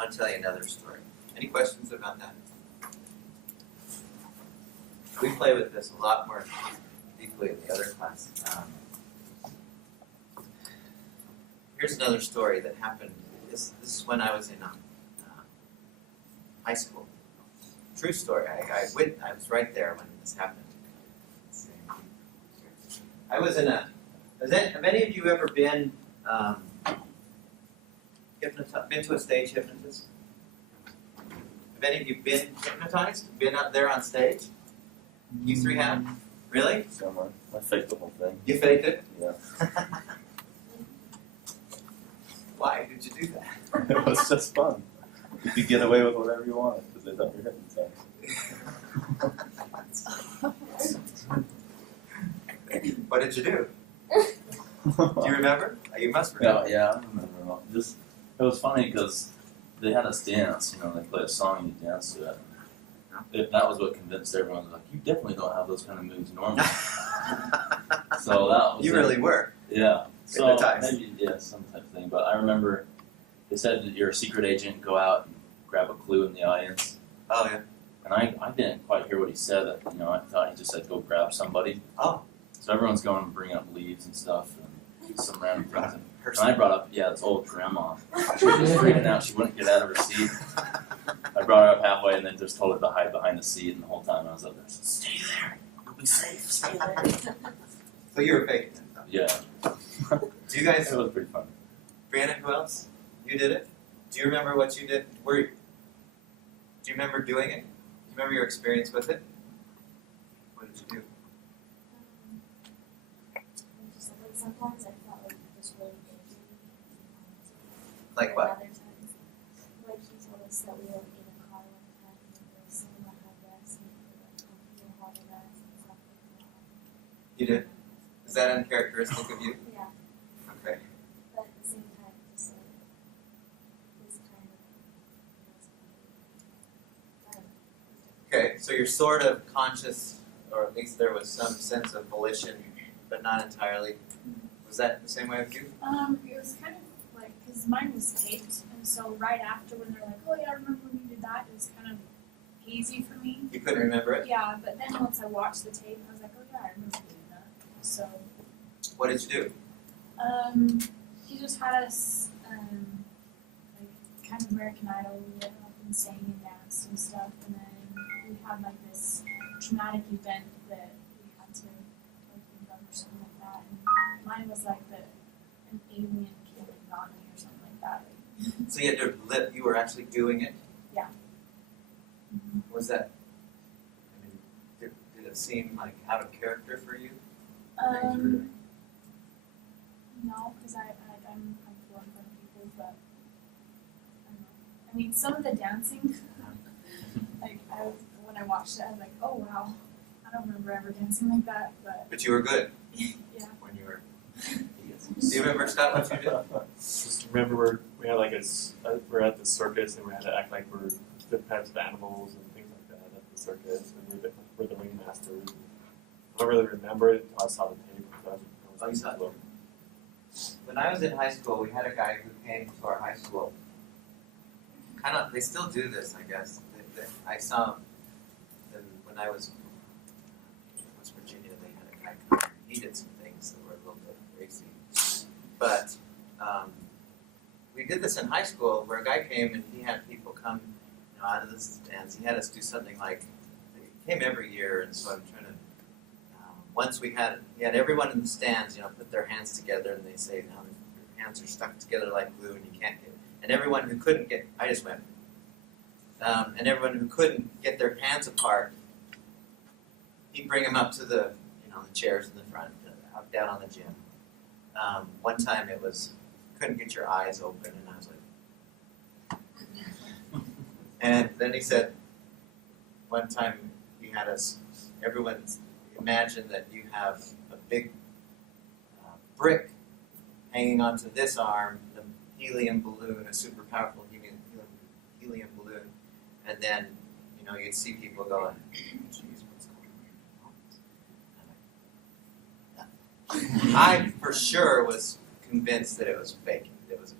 I'll tell you another story. Any questions about that? We play with this a lot more deeply in the other class. Here's another story that happened. This is when I was in high school. True story. I was right there when this happened. I was in a. Have any of you ever been to a stage hypnotist? Have any of you been hypnotized? Been up there on stage? You three have? Really? Somewhere. I faked the whole thing. You faked it? Yeah. Why did you do that? It was just fun. You could get away with whatever you wanted because they thought you were hypnotized. What did you do? Do you remember? You must remember. Yeah, I remember. Just it was funny because they had us dance. You know, they play a song and you dance to it. That was what convinced everyone. Like, you definitely don't have those kind of moves normally. So that was. You really were. Yeah. So Hypnotized. maybe some type of thing. But I remember they said that you're a secret agent. Go out and grab a clue in the audience. Oh yeah. And I didn't quite hear what he said. You know, I thought he just said go grab somebody. Oh. So everyone's going and bringing up leaves and stuff and some random things. And Person. I brought up, this old grandma. She was just freaking out. She wouldn't get out of her seat. I brought her up halfway and then just told her to hide behind the seat. And the whole time I was up there, I said, stay there. You'll be safe. Stay there. So you were faking it. Yeah. Do you guys? It was pretty fun. Brianna, who else? You did it? Do you remember what you did? Do you remember doing it? Do you remember your experience with it? What did you do? Just like sometimes I felt like just really busy. Like what? Other times, like he told us that we were in a car one time and there was someone that had us and we were like comfortable having us and stuff like that. You did? Is that uncharacteristic of you? Yeah, Okay. but at the same time, just like this kind of Okay, so you're sort of conscious, or at least there was some sense of volition, but not entirely. Was that the same way with you? It was kind of like, because mine was taped, and so right after when they're like, oh yeah, I remember when you did that, it was kind of hazy for me. You couldn't remember it? Yeah, but then once I watched the tape, I was like, oh yeah, I remember doing that. So, What did you do? he just had us, like, kind of American Idol, we went up and sang and danced and stuff, and then we had like this traumatic event that we had to like think of or something like that, and mine was like an alien came and got me or something like that. So you had to live, you were actually doing it? Yeah. Was that, I mean, did it seem like out of character for you? No, because I'm comfortable in front of people, but I don't know. I mean, some of the dancing, like when I watched it, I was like, oh wow, I don't remember ever dancing like that, but But you were good yeah. when you were. Do you remember, Scott, what you did? Just remember we had like we're at the circus and we had to act like we're different types of animals and things like that at the circus, and we're the ringmasters. I don't really remember it until I saw the tape. Oh, you saw it? When I was in high school, we had a guy who came to our high school. They still do this, I guess. I saw them when I was in West Virginia. They had a guy come. He did some things that were a little bit crazy. But we did this in high school, where a guy came and he had people come out of the stands. He had us do something like, he came every year, and so I'm trying to. Once he had everyone in the stands, put their hands together, and they say, your hands are stuck together like glue, and you can't get. And everyone who couldn't get, I just went. And everyone who couldn't get their hands apart, he'd bring them up to the chairs in the front, up down on the gym. One time it was, couldn't get your eyes open, and I was like. And then he said, one time he had us, everyone's. Imagine that you have a big brick hanging onto this arm, the helium balloon, a super powerful helium balloon, and then you'd see people going, "Geez, what's going on?" I for sure was convinced that it was fake. It was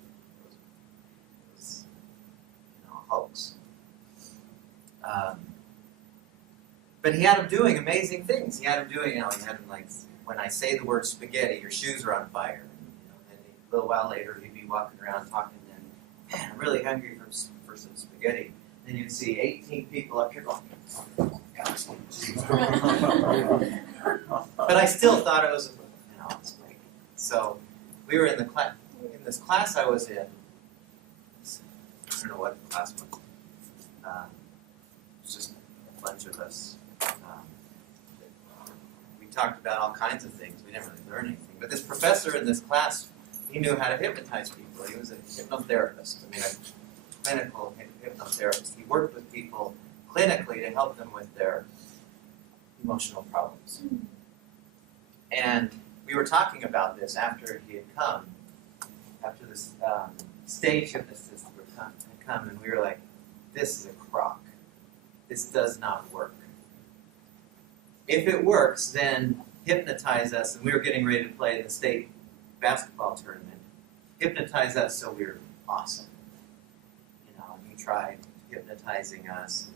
But he had him doing amazing things. He had him doing, he had him like, when I say the word spaghetti, your shoes are on fire. And a little while later, he'd be walking around talking, and man, I'm really hungry for some spaghetti. And you'd see 18 people up here going, oh, gosh. But I still thought it was, it's like, so we were in this class I was in. I don't know what the class was. It was just a bunch of us. We talked about all kinds of things. We didn't really learn anything. But this professor in this class, he knew how to hypnotize people. He was a hypnotherapist. I mean, a clinical hypnotherapist. He worked with people clinically to help them with their emotional problems. And we were talking about this after he had come, after this stage hypnotist had come, and we were like, this is a crock. This does not work. If it works, then hypnotize us, and we were getting ready to play in the state basketball tournament. Hypnotize us so we were awesome. And he tried hypnotizing us.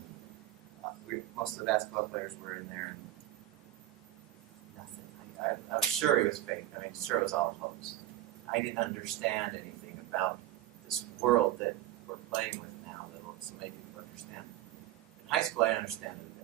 Most of the basketball players were in there, and nothing. I was sure he was fake. I mean, sure it was all a hoax. I didn't understand anything about this world that we're playing with now that so many people understand. In high school, I understand it